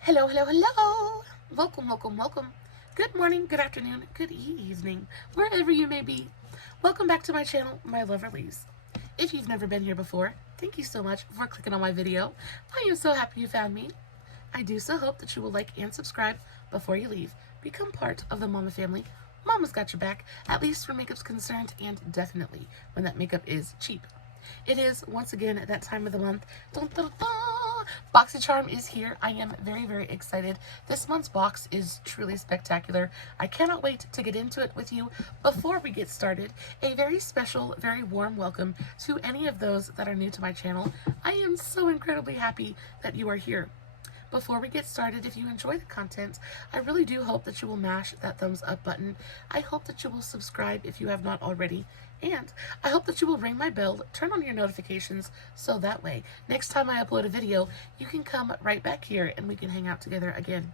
Hello, hello, hello. Welcome, welcome, welcome. Good morning, good afternoon, good evening, wherever you may be. Welcome back to my channel, my Loverlies. If you've never been here before, thank you so much for clicking on my video. I am so happy you found me. I do so hope that you will like and subscribe before you leave. Become part of the Mama family. Mama's got your back, at least where makeup's concerned, and definitely when that makeup is cheap. It is, once again, that time of the month. Dun, dun, dun. BoxyCharm is here. I am very, very excited. This month's box is truly spectacular. I cannot wait to get into it with you. Before we get started, a very special, very warm welcome to any of those that are new to my channel. I am so incredibly happy that you are here. Before we get started, if you enjoy the content, I really do hope that you will mash that thumbs up button. I hope that you will subscribe if you have not already. And I hope that you will ring my bell, turn on your notifications, so that way, next time I upload a video, you can come right back here and we can hang out together again.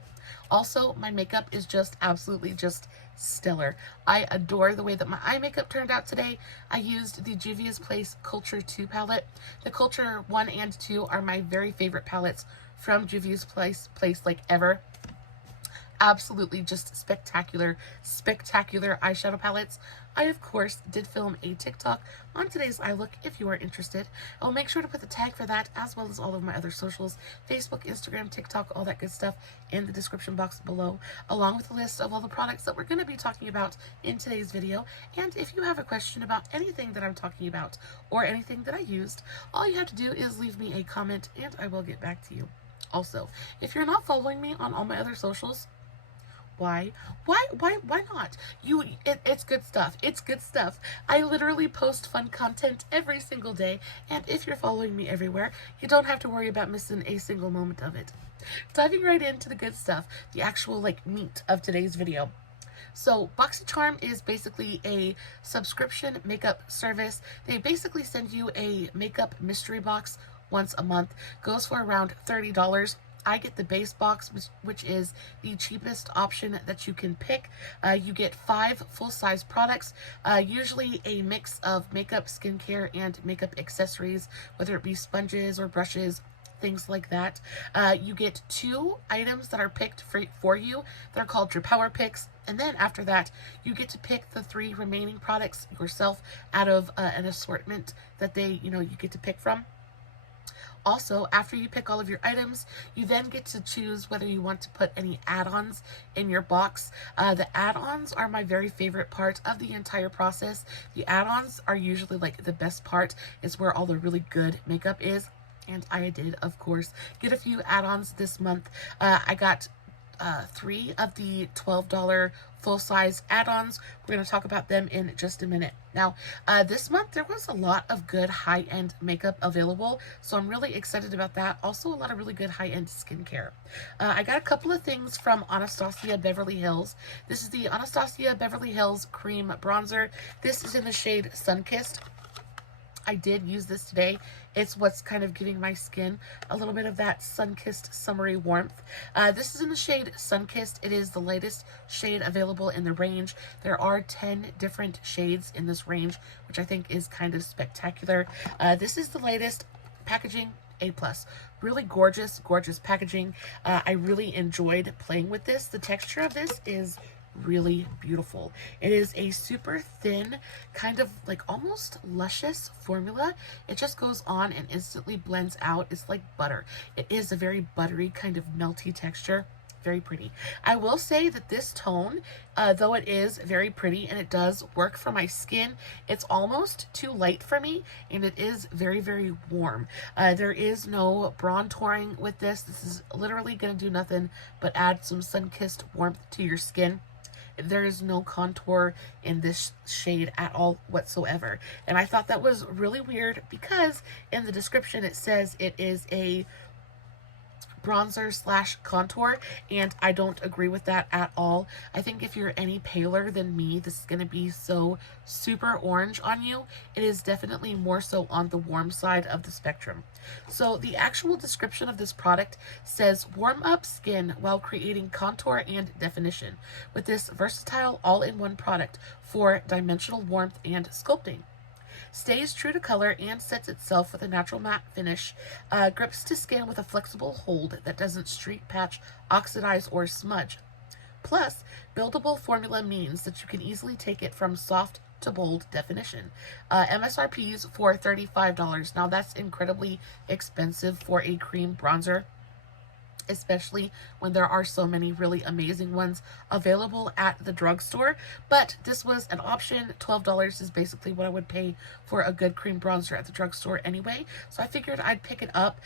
Also, my makeup is just absolutely just stellar. I adore the way that my eye makeup turned out today. I used the Juvia's Place Culture 2 palette. The Culture 1 and 2 are my very favorite palettes from Juvia's Place like ever. Absolutely just spectacular eyeshadow palettes. I, of course, did film a TikTok on today's eye look if you are interested. I'll make sure to put the tag for that as well as all of my other socials, Facebook, Instagram, TikTok, all that good stuff in the description box below, along with a list of all the products that we're going to be talking about in today's video. And if you have a question about anything that I'm talking about or anything that I used, all you have to do is leave me a comment and I will get back to you. Also, if you're not following me on all my other socials, why not? It's good stuff. It's good stuff. I literally post fun content every single day, and if you're following me everywhere, you don't have to worry about missing a single moment of it. Diving right into the good stuff, the actual meat of today's video. So BoxyCharm is basically a subscription makeup service. They basically send you a makeup mystery box once a month. Goes for around $30. I get the base box, which is the cheapest option that you can pick. You get 5 full-size products, usually a mix of makeup, skincare, and makeup accessories, whether it be sponges or brushes, things like that. You get 2 items that are picked for you. They're called your power picks. And then after that, you get to pick the 3 remaining products yourself out of an assortment that you get to pick from. Also, after you pick all of your items, you then get to choose whether you want to put any add-ons in your box. The add-ons are my very favorite part of the entire process. The add-ons are usually the best part. It's where all the really good makeup is. And I did, of course, get a few add-ons this month. I got 3 of the $12 full-size add-ons. We're going to talk about them in just a minute. Now, this month there was a lot of good high-end makeup available, so I'm really excited about that. Also, a lot of really good high-end skincare. I got a couple of things from Anastasia Beverly Hills. This is the Anastasia Beverly Hills Cream Bronzer. This is in the shade Sunkissed. I did use this today. It's what's kind of giving my skin a little bit of that sun-kissed summery warmth. This is in the shade Sunkissed. It is the lightest shade available in the range. There are 10 different shades in this range, which I think is kind of spectacular. This is the latest. Packaging, A+. Really gorgeous packaging. I really enjoyed playing with this. The texture of this is really beautiful. It is a super thin, kind of almost luscious formula. It just goes on and instantly blends out. It's like butter. It is a very buttery kind of melty texture. Very pretty. I will say that this tone, though it is very pretty and it does work for my skin, it's almost too light for me, and it is very, very warm. There is no bronzing with this. This is literally going to do nothing but add some sun-kissed warmth to your skin. There is no contour in this shade at all whatsoever. And I thought that was really weird because in the description it says it is a bronzer / contour, and I don't agree with that at all. I think if you're any paler than me, this is going to be so super orange on you. It is definitely more so on the warm side of the spectrum. So the actual description of this product says, warm up skin while creating contour and definition with this versatile all-in-one product for dimensional warmth and sculpting. Stays true to color and sets itself with a natural matte finish. Grips to skin with a flexible hold that doesn't streak, patch, oxidize, or smudge. Plus, buildable formula means that you can easily take it from soft to bold definition. MSRPs for $35. Now that's incredibly expensive for a cream bronzer, especially when there are so many really amazing ones available at the drugstore. But this was an option. $12 is basically what I would pay for a good cream bronzer at the drugstore anyway, so I figured I'd pick it up.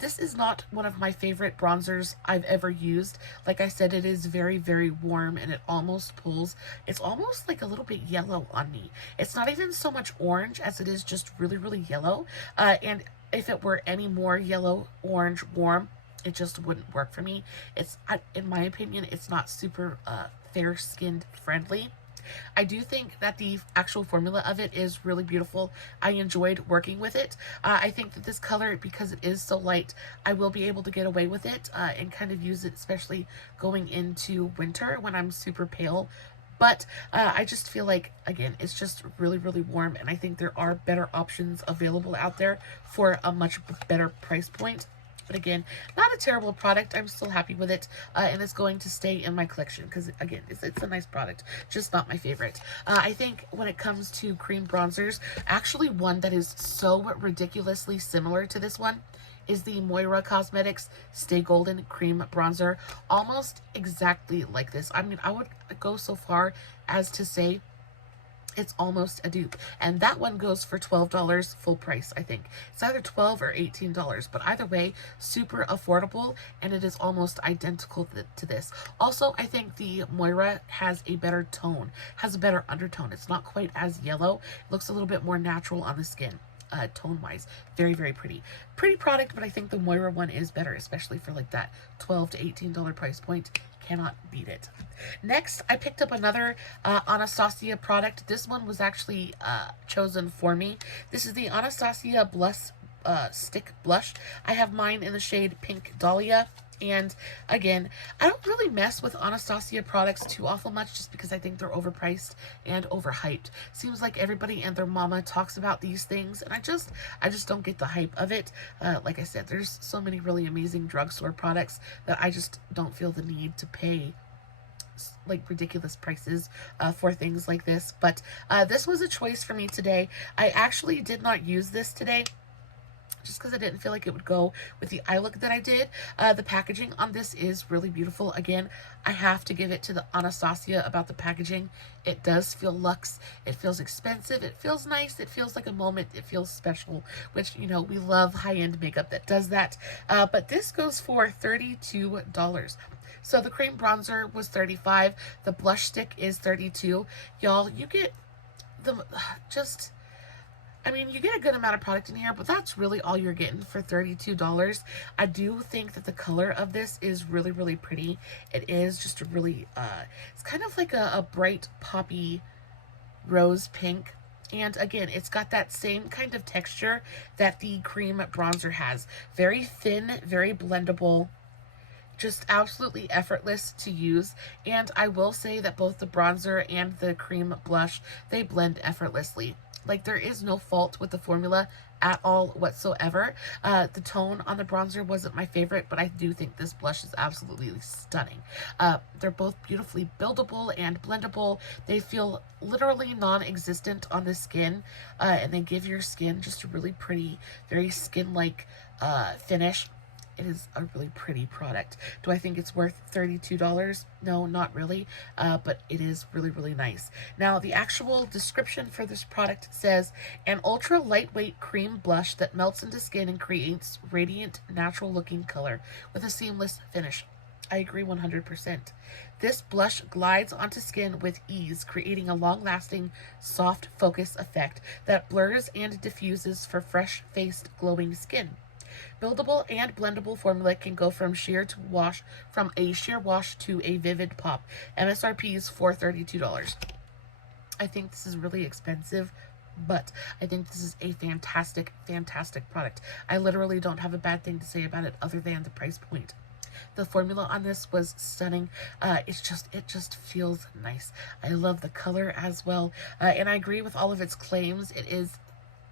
This is not one of my favorite bronzers I've ever used. Like I said, it is very, very warm, and it almost pulls. It's almost like a little bit yellow on me. It's not even so much orange as it is just really, really yellow. And if it were any more yellow, orange, warm, it just wouldn't work for me. It's, in my opinion, it's not super fair-skinned friendly. I do think that the actual formula of it is really beautiful. I enjoyed working with it. I think that this color, because it is so light, I will be able to get away with it and kind of use it, especially going into winter when I'm super pale. But I just feel like, again, it's just really, really warm, and I think there are better options available out there for a much better price point. But again, not a terrible product. I'm still happy with it, and it's going to stay in my collection because, again, it's a nice product, just not my favorite. I think when it comes to cream bronzers, actually one that is so ridiculously similar to this one is the Moira Cosmetics Stay Golden Cream Bronzer. Almost exactly like this. I mean, I would go so far as to say it's almost a dupe, and that one goes for $12 full price. I think it's either $12 or $18, but either way, super affordable, and it is almost identical to this. Also, I think the Moira has a better tone, has a better undertone. It's not quite as yellow. It looks a little bit more natural on the skin. Tone-wise, very, very pretty product, but I think the Moira one is better, especially for like that $12 to $18 price point. Cannot beat it. Next, I picked up another Anastasia product. This one was actually chosen for me. This is the Anastasia Stick Blush. I have mine in the shade Pink Dahlia. And again, I don't really mess with Anastasia products too awful much, just because I think they're overpriced and overhyped. Seems like everybody and their mama talks about these things, and I just don't get the hype of it. Like I said, there's so many really amazing drugstore products that I just don't feel the need to pay like ridiculous prices for things like this. But this was a choice for me today. I actually did not use this today, just because I didn't feel like it would go with the eye look that I did. The packaging on this is really beautiful. Again, I have to give it to the Anastasia about the packaging. It does feel luxe. It feels expensive. It feels nice. It feels like a moment. It feels special, which, you know, we love high-end makeup that does that. But this goes for $32. So the cream bronzer was $35. The blush stick is $32. Y'all, you get the I mean, you get a good amount of product in here, but that's really all you're getting for $32. I do think that the color of this is really, really pretty. It is just a really, it's kind of like a bright poppy rose pink. And again, it's got that same kind of texture that the cream bronzer has. Very thin, very blendable, just absolutely effortless to use. And I will say that both the bronzer and the cream blush, they blend effortlessly. Like, there is no fault with the formula at all whatsoever. The tone on the bronzer wasn't my favorite, but I do think this blush is absolutely stunning. They're both beautifully buildable and blendable. They feel literally non-existent on the skin, and they give your skin just a really pretty, very skin-like finish. It is a really pretty product. Do I think it's worth $32? No, not really, but it is really, really nice. Now, the actual description for this product says, an ultra lightweight cream blush that melts into skin and creates radiant, natural looking color with a seamless finish. I agree 100%. This blush glides onto skin with ease, creating a long-lasting, soft focus effect that blurs and diffuses for fresh-faced, glowing skin. Buildable and blendable formula can go from a sheer wash to a vivid pop. MSRP is for $32. I think this is really expensive, but I think this is a fantastic, fantastic product. I literally don't have a bad thing to say about it other than the price point. The formula on this was stunning. It just feels nice. I love the color as well. And I agree with all of its claims. It is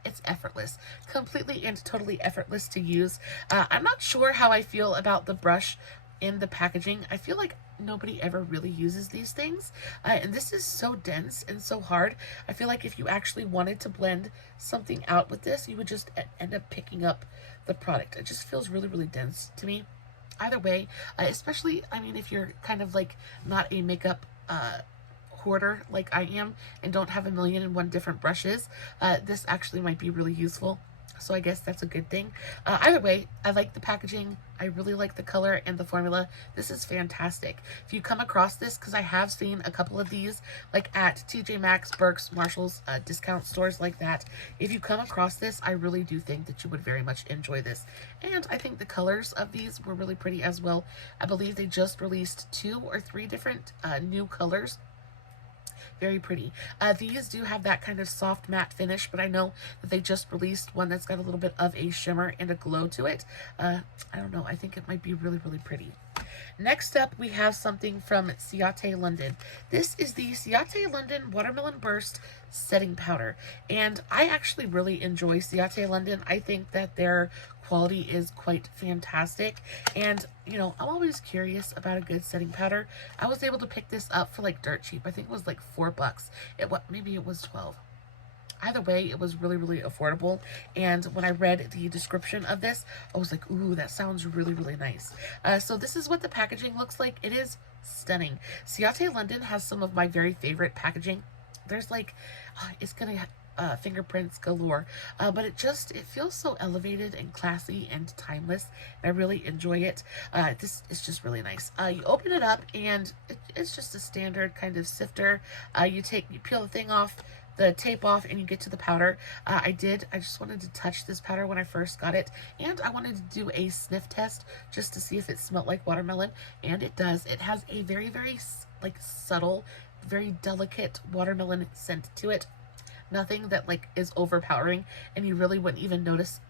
it's effortless, completely and totally effortless to use. I'm not sure how I feel about the brush in the packaging. I feel like nobody ever really uses these things, and this is so dense and so hard. I feel like if you actually wanted to blend something out with this, you would just end up picking up the product. It just feels really, really dense to me. Either way, especially, I mean, if you're kind of like not a makeup hoarder like I am and don't have 1,000,001 different brushes, this actually might be really useful. So I guess that's a good thing. Either way, I like the packaging. I really like the color and the formula. This is fantastic. If you come across this, because I have seen a couple of these, like at TJ Maxx, Burke's, Marshall's, discount stores like that. If you come across this, I really do think that you would very much enjoy this. And I think the colors of these were really pretty as well. I believe they just released 2 or 3 different new colors. Very pretty. These do have that kind of soft matte finish, but I know that they just released one that's got a little bit of a shimmer and a glow to it. I don't know. I think it might be really, really pretty. Next up, we have something from Ciate London. This is the Ciate London Watermelon Burst Setting Powder. And I actually really enjoy Ciate London. I think that their quality is quite fantastic. And, you know, I'm always curious about a good setting powder. I was able to pick this up for like dirt cheap. I think it was like $4. Maybe it was 12. Either way, it was really, really affordable. And when I read the description of this, I was like, ooh, that sounds really, really nice. So this is what the packaging looks like. It is stunning. Ciate London has some of my very favorite packaging. There's like, it's gonna fingerprints galore, but it feels so elevated and classy and timeless. And I really enjoy it. This is just really nice. You open it up and it's just a standard kind of sifter. You peel the thing off, the tape off, and you get to the powder. I just wanted to touch this powder when I first got it, and I wanted to do a sniff test just to see if it smelled like watermelon, and it does. It has a very, very like subtle, very delicate watermelon scent to it. Nothing that like is overpowering, and you really wouldn't even notice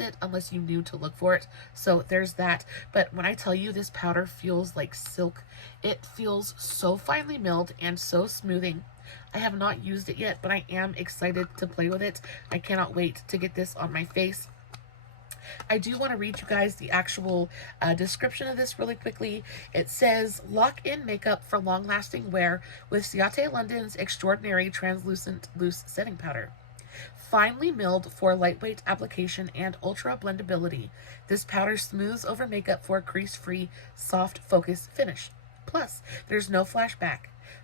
it unless you knew to look for it. So there's that. But when I tell you, this powder feels like silk. It feels so finely milled and so smoothing. I have not used it yet, but I am excited to play with it. I cannot wait to get this on my face. I do want to read you guys the actual description of this really quickly. It says, lock in makeup for long-lasting wear with Ciate London's extraordinary translucent loose setting powder. Finely milled for lightweight application and ultra blendability, this powder smooths over makeup for a crease-free, soft focus finish. Plus, there's no flashback.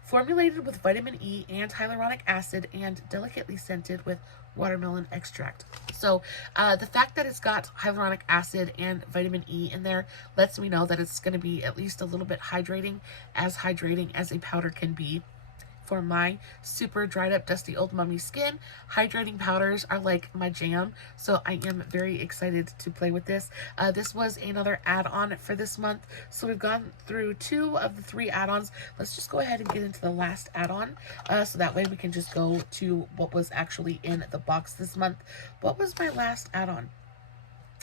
Formulated with vitamin E and hyaluronic acid and delicately scented with watermelon extract. So the fact that it's got hyaluronic acid and vitamin E in there lets me know that it's going to be at least a little bit hydrating as a powder can be. For my super dried up, dusty old mummy skin, hydrating powders are like my jam, so I am very excited to play with this. This was another add-on for this month, so we've gone through 2 of the 3 add-ons. Let's just go ahead and get into the last add-on, so that way we can just go to what was actually in the box this month. What was my last add-on?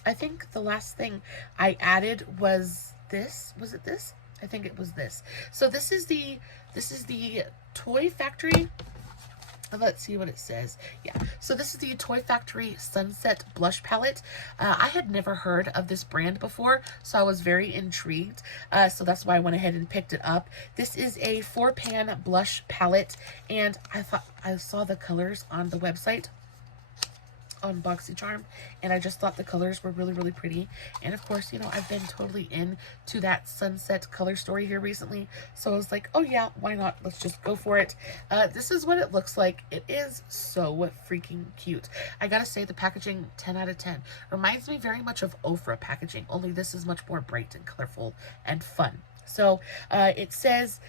I think the last thing I added was this. Was it this? I think it was this. So this is the Toy Factory. Let's see what it says. Yeah, so this is the Toy Factory Sunset Blush Palette. I had never heard of this brand before, so I was very intrigued. So that's why I went ahead and picked it up. This is a 4-pan blush palette, and I saw the colors on the website on BoxyCharm, and I just thought the colors were really, really pretty. And of course, you know, I've been totally into that sunset color story here recently, so I was like, oh yeah, why not? Let's just go for it. This is what it looks like. It is so freaking cute. I gotta say, the packaging, 10 out of 10. Reminds me very much of Ofra packaging, only this is much more bright and colorful and fun. So it says,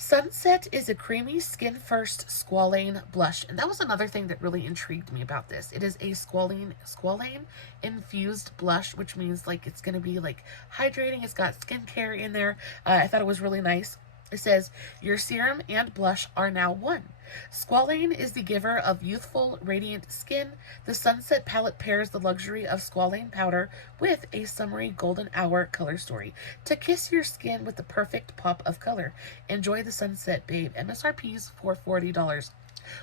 Sunset is a creamy skin-first squalane blush. And that was another thing that really intrigued me about this. It is a squalane infused blush, which means like it's going to be like hydrating. It's got skincare in there. I thought it was really nice. It says, your serum and blush are now one. Squalane is the giver of youthful, radiant skin. The Sunset palette pairs the luxury of squalane powder with a summery golden hour color story to kiss your skin with the perfect pop of color. Enjoy the Sunset, babe. MSRP's for $40.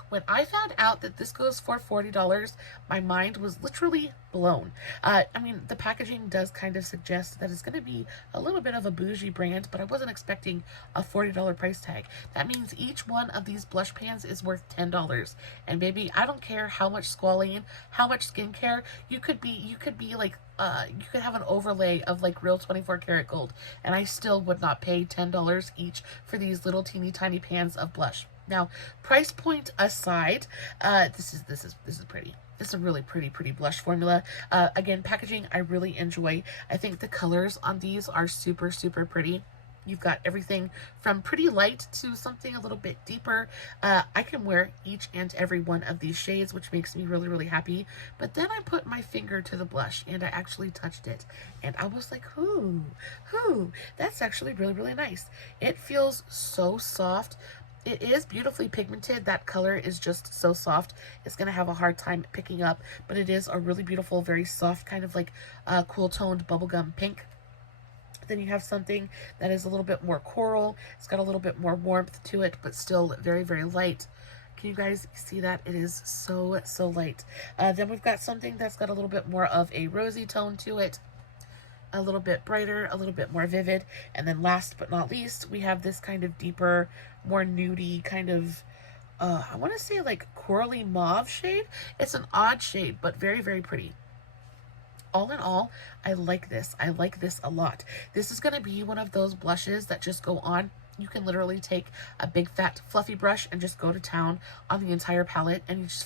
When I found out that this goes for $40, my mind was literally blown. I mean, the packaging does kind of suggest that it's going to be a little bit of a bougie brand, but I wasn't expecting a $40 price tag. That means each one of these blush pans is worth $10. And baby, I don't care how much squalane, how much skincare, you could be like, you could have an overlay of like real 24 karat gold, and I still would not pay $10 each for these little teeny tiny pans of blush. Now, price point aside, this is pretty. This is a really pretty blush formula. Again, packaging I really enjoy. I think the colors on these are super pretty. You've got everything from pretty light to something a little bit deeper. I can wear each and every one of these shades, which makes me really happy. But then I put my finger to the blush and I actually touched it. And I was like, ooh, that's actually really nice. It feels so soft. It is beautifully pigmented. That color is just so soft. It's going to have a hard time picking up, but it is a really beautiful, very soft, kind of like cool toned bubblegum pink. Then you have something that is a little bit more coral. It's got a little bit more warmth to it, but still very light. Can you guys see that? It is so light. Then we've got something that's got a little bit more of a rosy tone to it, a little bit brighter, a little bit more vivid. And then last but not least, we have this kind of deeper, more nudie kind of, I want to say like corally mauve shade. It's an odd shade, but very pretty. All in all, I like this. I like this a lot. This is going to be one of those blushes that just go on. You can literally take a big fat fluffy brush and just go to town on the entire palette, and it's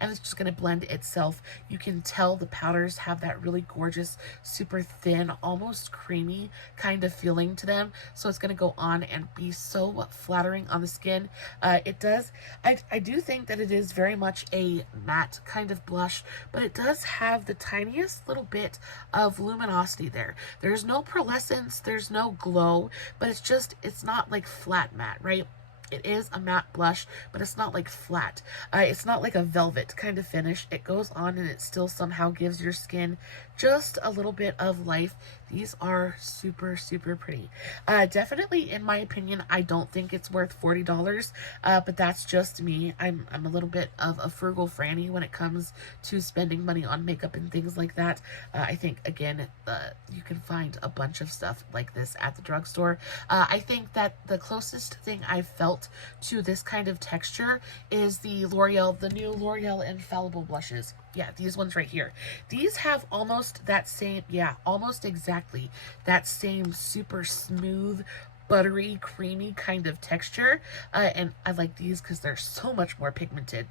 just going to blend itself. You can tell the powders have that really gorgeous, super thin, almost creamy kind of feeling to them. So it's going to go on and be so flattering on the skin. It does. I do think that it is very much a matte kind of blush, but it does have the tiniest little bit of luminosity there. There's no pearlescence, there's no glow, but it's not like flat matte, right? It is a matte blush, but it's not like flat. It's not like a velvet kind of finish. It goes on and it still somehow gives your skin just a little bit of life. These are super pretty. Definitely, in my opinion, I don't think it's worth $40, but that's just me. I'm a little bit of a frugal franny when it comes to spending money on makeup and things like that. I think, again, you can find a bunch of stuff like this at the drugstore. I think that the closest thing I've felt to this kind of texture is the new L'Oreal Infallible blushes. Yeah, these ones right here. These have almost that same, almost exactly that same super smooth, buttery, creamy kind of texture. And I like these because they're so much more pigmented.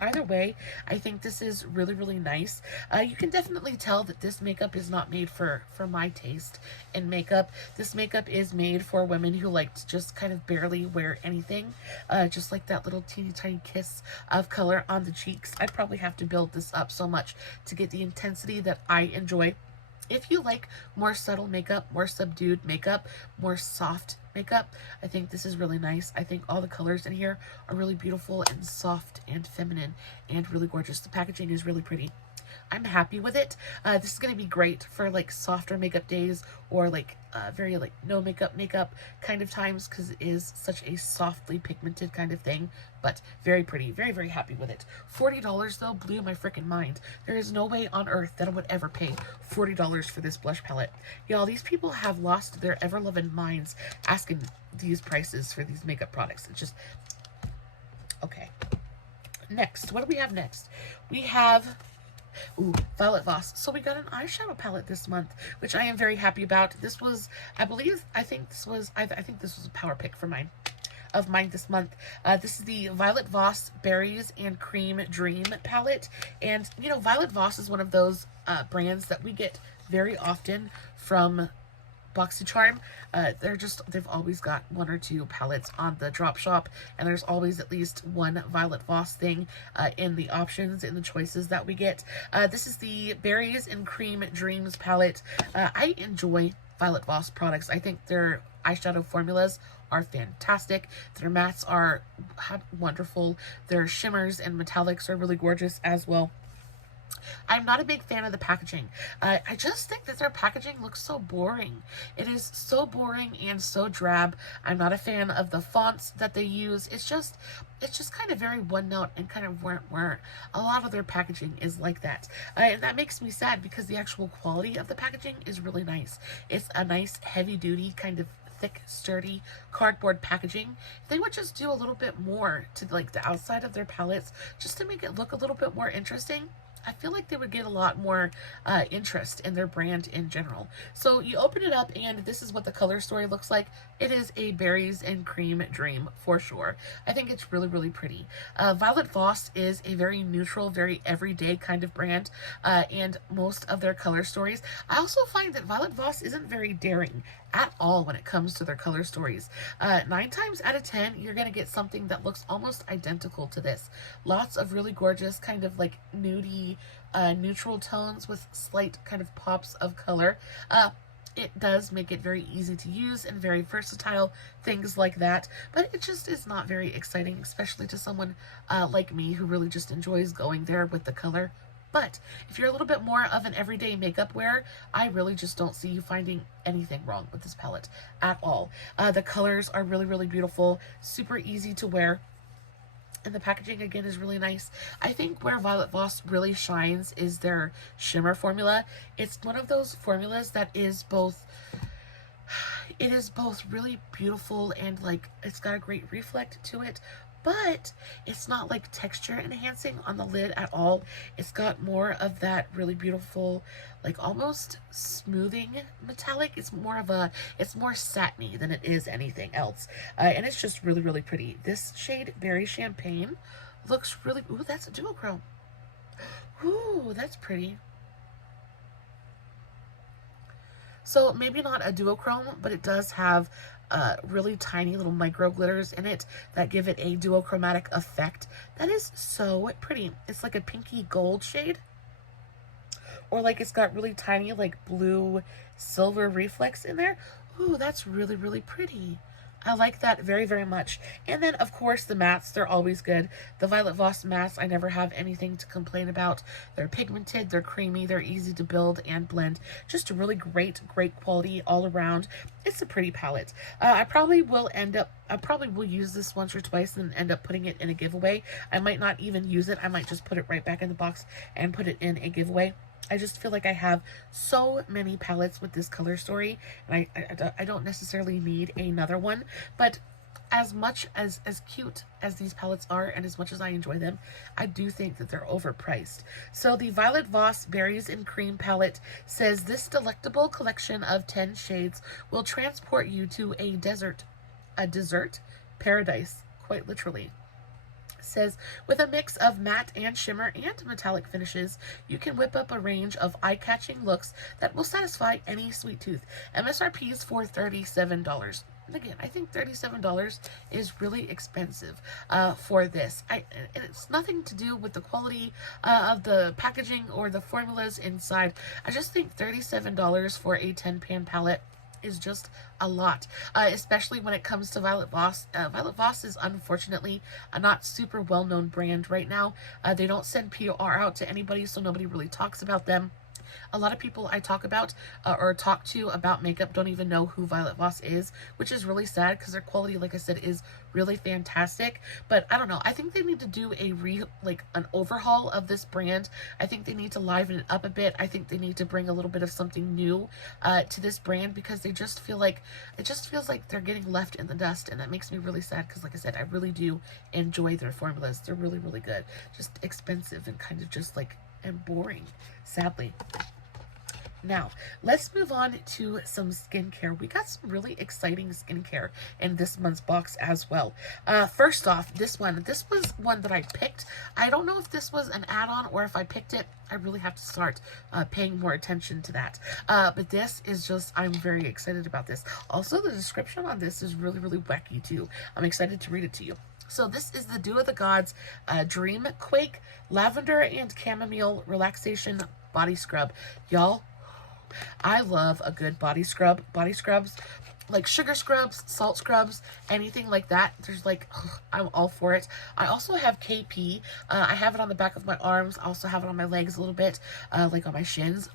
Either way, I think this is really nice. You can definitely tell that this makeup is not made for my taste in makeup. This makeup is made for women who like to just kind of barely wear anything. Just like that little teeny tiny kiss of color on the cheeks. I'd probably have to build this up so much to get the intensity that I enjoy. If you like more subtle makeup, more subdued makeup, more soft makeup, I think this is really nice. I think all the colors in here are really beautiful and soft and feminine and really gorgeous. The packaging is really pretty. I'm happy with it. This is going to be great for like softer makeup days or like very like no makeup kind of times, because it is such a softly pigmented kind of thing, but very pretty. Very happy with it. $40 though blew my freaking mind. There is no way on earth that I would ever pay $40 for this blush palette. Y'all, these people have lost their ever-loving minds asking these prices for these makeup products. It's just okay. Next, what do we have next? We have Violet Voss. So we got an eyeshadow palette this month, which I am very happy about. This was, I think this was a power pick for mine this month. This is the Violet Voss Berries and Cream Dream palette. And, you know, Violet Voss is one of those brands that we get very often from BoxyCharm. They've always got one or two palettes on the drop shop, and there's always at least one Violet Voss thing in the options, in the choices that we get. This is the Berries and Cream Dreams palette. I enjoy Violet Voss products. I think their eyeshadow formulas are fantastic. Their mattes are wonderful. Their shimmers and metallics are really gorgeous as well. I'm not a big fan of the packaging. I just think that their packaging looks so boring. It is so boring and so drab. I'm not a fan of the fonts that they use. It's just kind of very one note and kind of weren't. A lot of their packaging is like that. And that makes me sad because the actual quality of the packaging is really nice. It's a nice heavy duty kind of thick, sturdy cardboard packaging. If they would just do a little bit more to like the outside of their palettes just to make it look a little bit more interesting, I feel like they would get a lot more interest in their brand in general. So you open it up and this is what the color story looks like. It is a berries and cream dream for sure. I think it's really, really pretty. Violet Voss is a very neutral, very everyday kind of brand, and most of their color stories. I also find that Violet Voss isn't very daring at all when it comes to their color stories. 9 times out of 10, you're going to get something that looks almost identical to this. Lots of really gorgeous kind of like nudie, neutral tones with slight kind of pops of color. It does make it very easy to use and very versatile, things like that, but it just is not very exciting, especially to someone like me who really just enjoys going there with the color. But if you're a little bit more of an everyday makeup wearer, I really just don't see you finding anything wrong with this palette at all. The colors are really, really beautiful, super easy to wear. And the packaging, again, is really nice. I think where Violet Voss really shines is their shimmer formula. It's one of those formulas that is both, it is both really beautiful and like, it's got a great reflect to it, but it's not like texture enhancing on the lid at all. It's got more of that really beautiful, like almost smoothing metallic. It's more satiny than it is anything else. And it's just really, really pretty. This shade, Berry Champagne, looks really, ooh, that's a duochrome. Ooh, that's pretty. So maybe not a duochrome, but it does have really tiny little micro glitters in it that give it a duochromatic effect. That is so pretty. It's like a pinky gold shade, or like it's got really tiny like blue silver reflex in there. Ooh, that's really, really pretty. I like that very, very much. And then, of course, the mattes, they're always good. The Violet Voss mattes, I never have anything to complain about. They're pigmented, they're creamy, they're easy to build and blend. Just a really great, great quality all around. It's a pretty palette. I probably will use this once or twice and end up putting it in a giveaway. I might not even use it. I might just put it right back in the box and put it in a giveaway. I just feel like I have so many palettes with this color story, and I don't necessarily need another one. But as much as cute as these palettes are, and as much as I enjoy them, I do think that they're overpriced. So the Violet Voss Berries and Cream palette says this delectable collection of 10 shades will transport you to a dessert paradise, quite literally. Says, with a mix of matte and shimmer and metallic finishes, you can whip up a range of eye-catching looks that will satisfy any sweet tooth. MSRP is for $37. And again, I think $37 is really expensive for this. And it's nothing to do with the quality of the packaging or the formulas inside. I just think $37 for a 10-pan palette is just a lot, especially when it comes to Violet Voss. Violet Voss is unfortunately a not super well-known brand right now. They don't send PR out to anybody, so nobody really talks about them. A lot of people I talk about or talk to about makeup don't even know who Violet Voss is, which is really sad because their quality, like I said, is really fantastic. But I don't know. I think they need to do an overhaul of this brand. I think they need to liven it up a bit. I think they need to bring a little bit of something new to this brand, because they just feel like it just feels like they're getting left in the dust, and that makes me really sad because, like I said, I really do enjoy their formulas. They're really, really good. Just expensive and kind of just like and boring, sadly. Now, let's move on to some skincare. We got some really exciting skincare in this month's box as well. First off, this was one that I picked. I don't know if this was an add-on or if I picked it. I really have to start paying more attention to that. But this is just, I'm very excited about this. Also, the description on this is really, really wacky too. I'm excited to read it to you. So this is the Dew of the Gods Dreamquake Lavender and Chamomile Relaxation Body Scrub. Y'all, I love a good body scrub. Body scrubs like sugar scrubs, salt scrubs, anything like that. There's like, I'm all for it. I also have KP. I have it on the back of my arms. I also have it on my legs a little bit, like on my shins.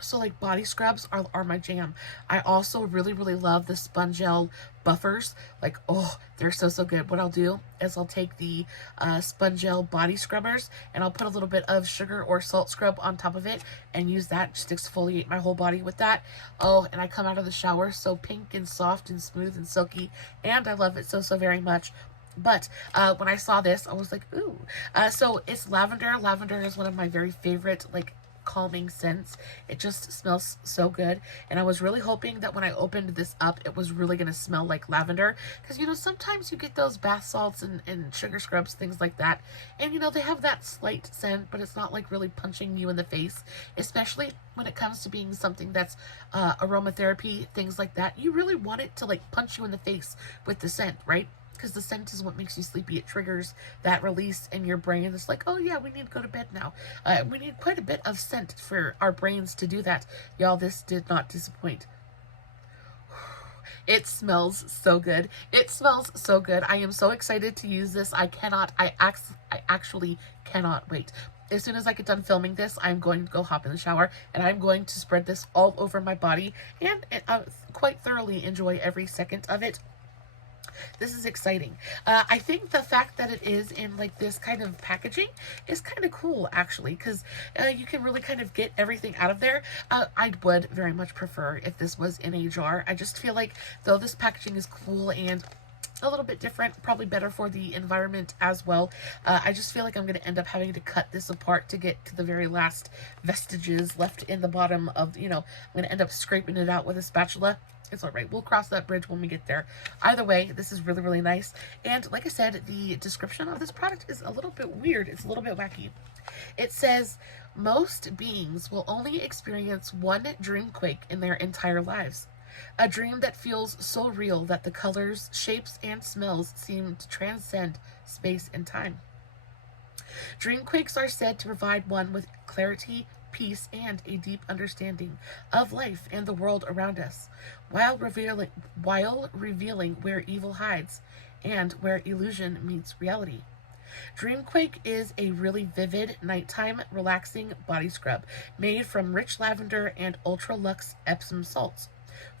So like body scrubs are my jam. I also really, really love the Spongel buffers. Like, oh, they're so good. What I'll do is I'll take the Spongel body scrubbers and I'll put a little bit of sugar or salt scrub on top of it and use that just to exfoliate my whole body with that. Oh, and I come out of the shower so pink and soft and smooth and silky, and I love it so very much. But when I saw this, I was like, ooh. So it's lavender. Lavender is one of my very favorite, like, calming scents. It just smells so good, and I was really hoping that when I opened this up it was really going to smell like lavender, because you know sometimes you get those bath salts and sugar scrubs, things like that, and you know they have that slight scent, but it's not like really punching you in the face, especially when it comes to being something that's aromatherapy, things like that. You really want it to like punch you in the face with the scent, right? Because the scent is what makes you sleepy. It triggers that release in your brain. It's like, oh yeah, we need to go to bed now. We need quite a bit of scent for our brains to do that. Y'all, this did not disappoint. It smells so good. It smells so good. I am so excited to use this. I actually cannot wait. As soon as I get done filming this, I'm going to go hop in the shower and I'm going to spread this all over my body and quite thoroughly enjoy every second of it. This is exciting. I think the fact that it is in like this kind of packaging is kind of cool, actually, because you can really kind of get everything out of there. I would very much prefer if this was in a jar. I just feel like though this packaging is cool and a little bit different, probably better for the environment as well, I just feel like I'm going to end up having to cut this apart to get to the very last vestiges left in the bottom of, you know, I'm going to end up scraping it out with a spatula. It's all right. We'll cross that bridge when we get there. Either way, this is really, really nice. And like I said, the description of this product is a little bit weird. It's a little bit wacky. It says, most beings will only experience one dreamquake in their entire lives. A dream that feels so real that the colors, shapes, and smells seem to transcend space and time. Dreamquakes are said to provide one with clarity, peace, and a deep understanding of life and the world around us, while revealing where evil hides and where illusion meets reality. Dreamquake is a really vivid, nighttime, relaxing body scrub made from rich lavender and ultra-luxe Epsom salts,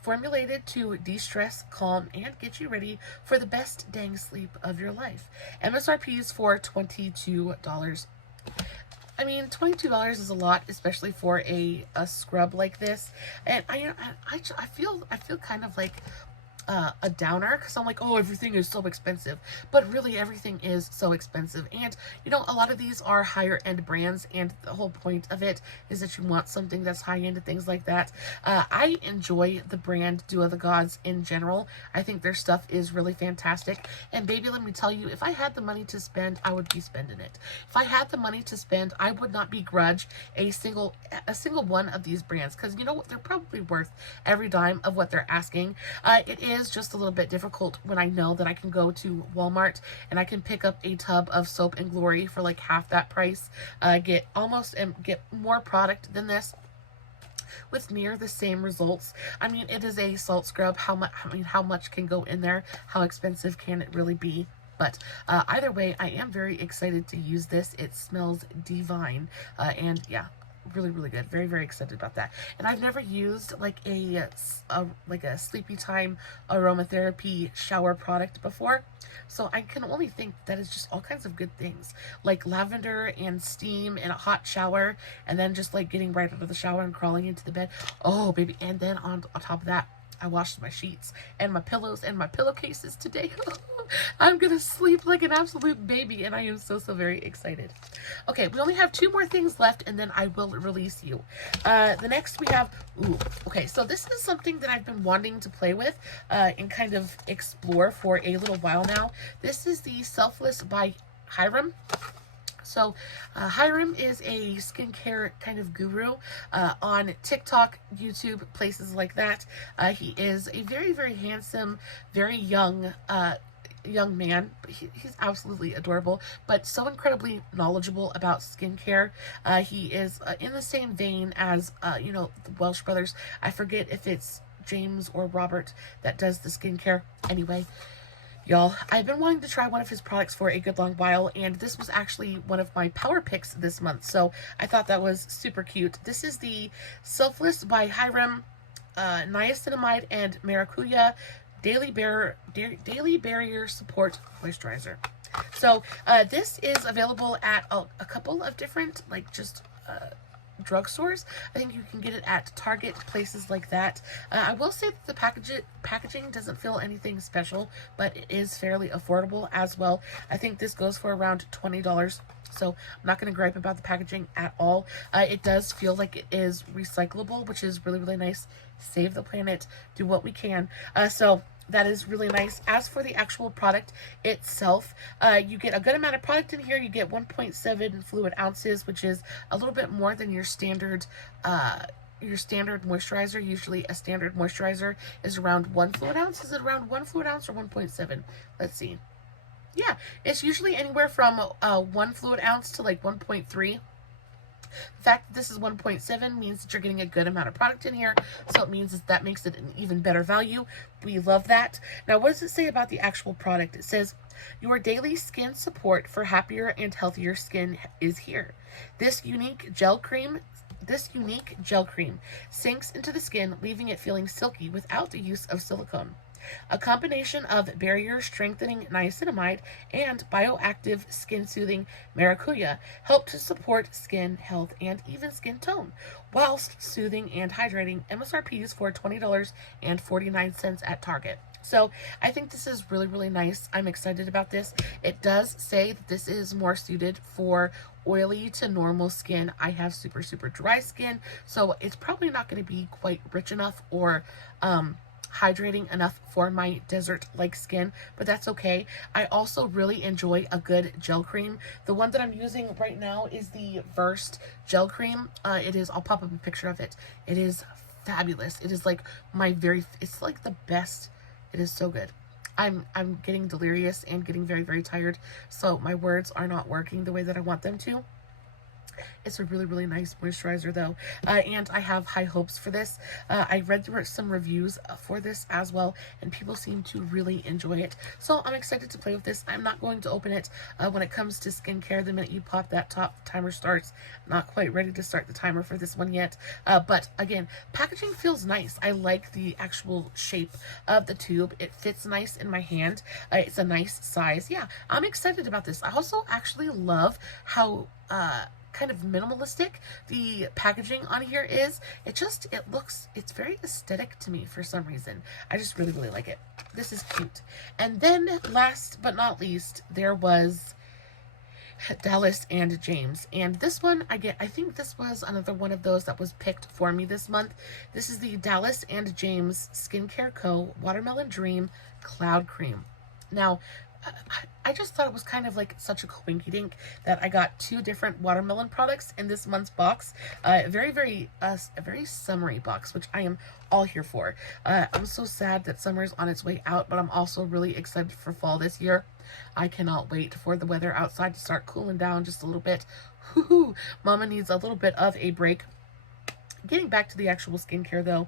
formulated to de-stress, calm, and get you ready for the best dang sleep of your life. MSRP is for $22. I mean, $22 is a lot, especially for a scrub like this. And I feel kind of like a downer, because I'm like, oh, everything is so expensive, but really everything is so expensive. And you know, a lot of these are higher end brands, and the whole point of it is that you want something that's high end and things like that. I enjoy the brand Dew of the Gods in general. I think their stuff is really fantastic, and baby, let me tell you, if I had the money to spend, I would be spending it. If I had the money to spend, I would not begrudge a single one of these brands, because you know what, they're probably worth every dime of what they're asking. It is just a little bit difficult when I know that I can go to Walmart and I can pick up a tub of Soap and Glory for like half that price, get more product than this with near the same results. I mean, it is a salt scrub. How much can go in there? How expensive can it really be? But either way, I am very excited to use this. It smells divine, and yeah, really, really good. Very, very excited about that. And I've never used like a sleepy time aromatherapy shower product before, so I can only think that it's just all kinds of good things, like lavender and steam in a hot shower, and then just like getting right out of the shower and crawling into the bed. Oh baby, and then on top of that, I washed my sheets and my pillows and my pillowcases today. I'm gonna sleep like an absolute baby, and I am so very excited. Okay, we only have 2 more things left, and then I will release you. The next we have, okay, so this is something that I've been wanting to play with and kind of explore for a little while now. This is the Selfless by Hyram. So Hyram is a skincare kind of guru on TikTok, YouTube, places like that. He is a very, very handsome, very young man. He's absolutely adorable, but so incredibly knowledgeable about skincare. He is in the same vein as, you know, the Welsh brothers. I forget if it's James or Robert that does the skincare. Anyway, y'all, I've been wanting to try one of his products for a good long while, and this was actually one of my power picks this month, so I thought that was super cute. This is the Selfless by Hyram Niacinamide and Maracuja Daily Barrier Support Moisturizer. So this is available at a couple of different, like, just drugstores. I think you can get it at Target, places like that. I will say that the packaging doesn't feel anything special, but it is fairly affordable as well. I think this goes for around $20. So I'm not going to gripe about the packaging at all. It does feel like it is recyclable, which is really, really nice. Save the planet, do what we can. So that is really nice. As for the actual product itself, you get a good amount of product in here. You get 1.7 fluid ounces, which is a little bit more than your standard moisturizer. Usually a standard moisturizer is around 1 fluid ounce. Is it around 1 fluid ounce or 1.7? Let's see. Yeah, it's usually anywhere from 1 fluid ounce to like 1.3. The fact that this is 1.7 means that you're getting a good amount of product in here, so it means that makes it an even better value. We love that. Now, what does it say about the actual product? It says, your daily skin support for happier and healthier skin is here. This unique gel cream sinks into the skin, leaving it feeling silky without the use of silicone. A combination of barrier-strengthening niacinamide and bioactive skin-soothing maracuja help to support skin health and even skin tone, whilst soothing and hydrating. MSRP is for $20.49 at Target. So I think this is really, really nice. I'm excited about this. It does say that this is more suited for oily to normal skin. I have super, super dry skin, so it's probably not going to be quite rich enough or hydrating enough for my desert-like skin, but that's okay. I also really enjoy a good gel cream. The one that I'm using right now is the Voss gel cream. I'll pop up a picture of it. It is fabulous. It is like it's like the best. It is so good. I'm getting delirious and getting very, very tired, so my words are not working the way that I want them to. It's a really, really nice moisturizer though, and I have high hopes for this. I read some reviews for this as well, and people seem to really enjoy it, so I'm excited to play with this. I'm not going to open it. When it comes to skincare, the minute you pop that top, timer starts. Not quite ready to start the timer for this one yet, but again, packaging feels nice. I like the actual shape of the tube. It fits nice in my hand. It's a nice size. Yeah, I'm excited about this. I also actually love how kind of minimalistic the packaging on here is. It's very aesthetic to me for some reason. I just really, really like it. This is cute. And then last but not least, there was Dallas and James, and this one I think this was another one of those that was picked for me this month. This is the Dallas and James Skincare Co. Watermelon Dream Cloud Cream. Now, I just thought it was kind of like such a coinky dink that I got 2 different watermelon products in this month's box. A very summery box, which I am all here for. I'm so sad that summer's on its way out, but I'm also really excited for fall this year. I cannot wait for the weather outside to start cooling down just a little bit. Woohoo! Mama needs a little bit of a break. Getting back to the actual skincare though,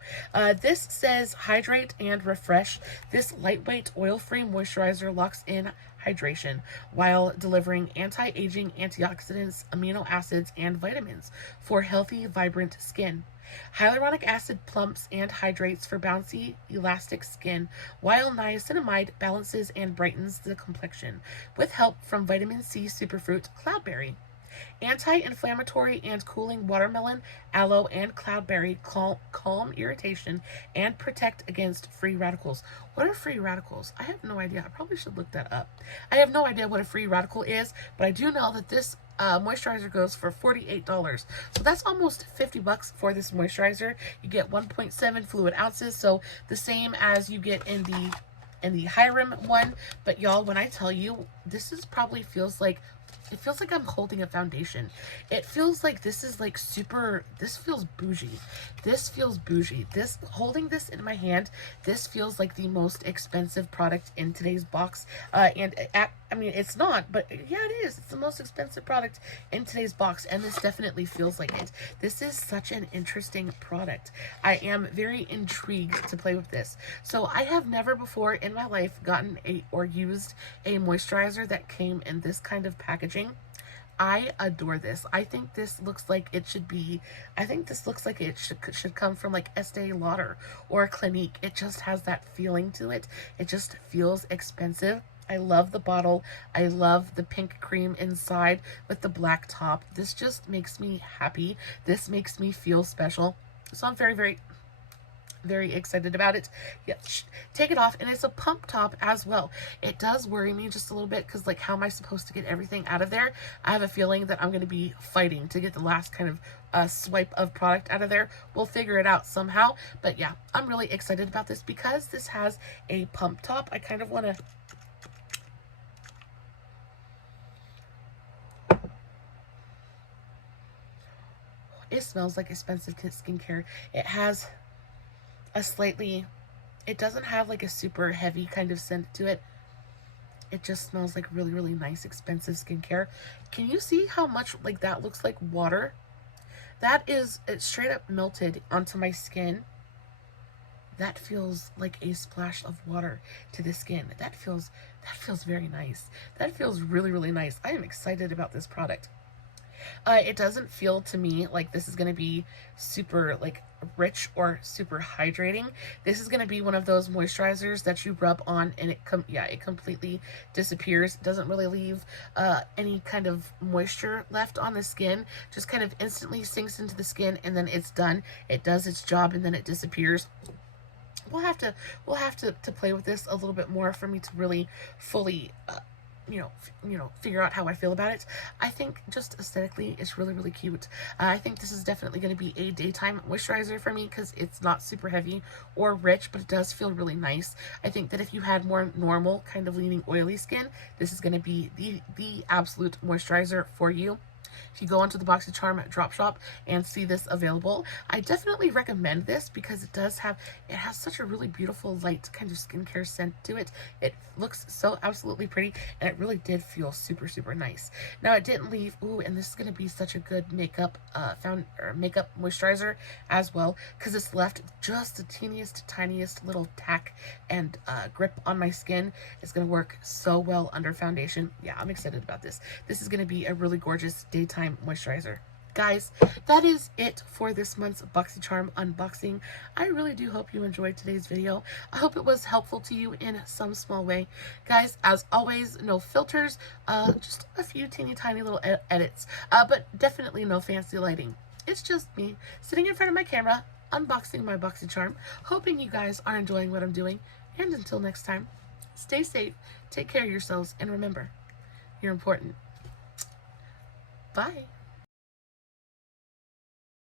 this says hydrate and refresh. This lightweight oil-free moisturizer locks in hydration while delivering anti-aging antioxidants, amino acids, and vitamins for healthy, vibrant skin. Hyaluronic acid plumps and hydrates for bouncy, elastic skin, while niacinamide balances and brightens the complexion with help from vitamin C superfruit cloudberry. Anti-inflammatory and cooling watermelon, aloe, and cloudberry calm irritation and protect against free radicals. What are free radicals? I have no idea. I probably should look that up. I have no idea what a free radical is, but I do know that this moisturizer goes for $48. So that's almost $50 for this moisturizer. You get 1.7 fluid ounces, so the same as you get in the Hyram one. But y'all, when I tell you this is probably feels like, it feels like I'm holding a foundation. It feels like this is like super, this feels bougie. This feels bougie. This, holding this in my hand, this feels like the most expensive product in today's box. I mean, it's not, but yeah, it is. It's the most expensive product in today's box, and this definitely feels like it. This is such an interesting product. I am very intrigued to play with this. So I have never before in my life gotten or used a moisturizer that came in this kind of packaging. I adore this. I think this looks like it should be, I think this looks like it should come from like Estee Lauder or Clinique. It just has that feeling to it. It just feels expensive. I love the bottle. I love the pink cream inside with the black top. This just makes me happy. This makes me feel special. So I'm very, very, very excited about it. Yeah, take it off, and it's a pump top as well. It does worry me just a little bit because, like, how am I supposed to get everything out of there? I have a feeling that I'm going to be fighting to get the last kind of swipe of product out of there. We'll figure it out somehow, but yeah, I'm really excited about this because this has a pump top. I kind of want to... It smells like expensive skincare. It has a slightly, it doesn't have like a super heavy kind of scent to it. It just smells like really, really nice, expensive skincare. Can you see how much like that looks like water? That is, it straight up melted onto my skin. That feels like a splash of water to the skin. That feels very nice. That feels really, really nice. I am excited about this product. It doesn't feel to me like this is going to be super like rich or super hydrating. This is going to be one of those moisturizers that you rub on and it completely disappears. It doesn't really leave any kind of moisture left on the skin. Just kind of instantly sinks into the skin and then it's done. It does its job and then it disappears. We'll have to play with this a little bit more for me to really fully figure out how I feel about it. I think just aesthetically, it's really, really cute. I think this is definitely going to be a daytime moisturizer for me because it's not super heavy or rich, but it does feel really nice. I think that if you had more normal kind of leaning oily skin, this is going to be the absolute moisturizer for you. If you go onto the BoxyCharm drop shop and see this available, I definitely recommend this because it has such a really beautiful light kind of skincare scent to it. It looks so absolutely pretty, and it really did feel super, super nice. Now it didn't leave, and this is going to be such a good makeup makeup moisturizer as well because it's left just the teeniest, tiniest little tack and grip on my skin. It's going to work so well under foundation. Yeah, I'm excited about this. This is going to be a really gorgeous daytime moisturizer. Guys, that is it for this month's BoxyCharm unboxing. I really do hope you enjoyed today's video. I hope it was helpful to you in some small way. Guys, as always, no filters, just a few teeny tiny little edits, but definitely no fancy lighting. It's just me sitting in front of my camera, unboxing my BoxyCharm, hoping you guys are enjoying what I'm doing, and until next time, stay safe, take care of yourselves, and remember, you're important. Bye.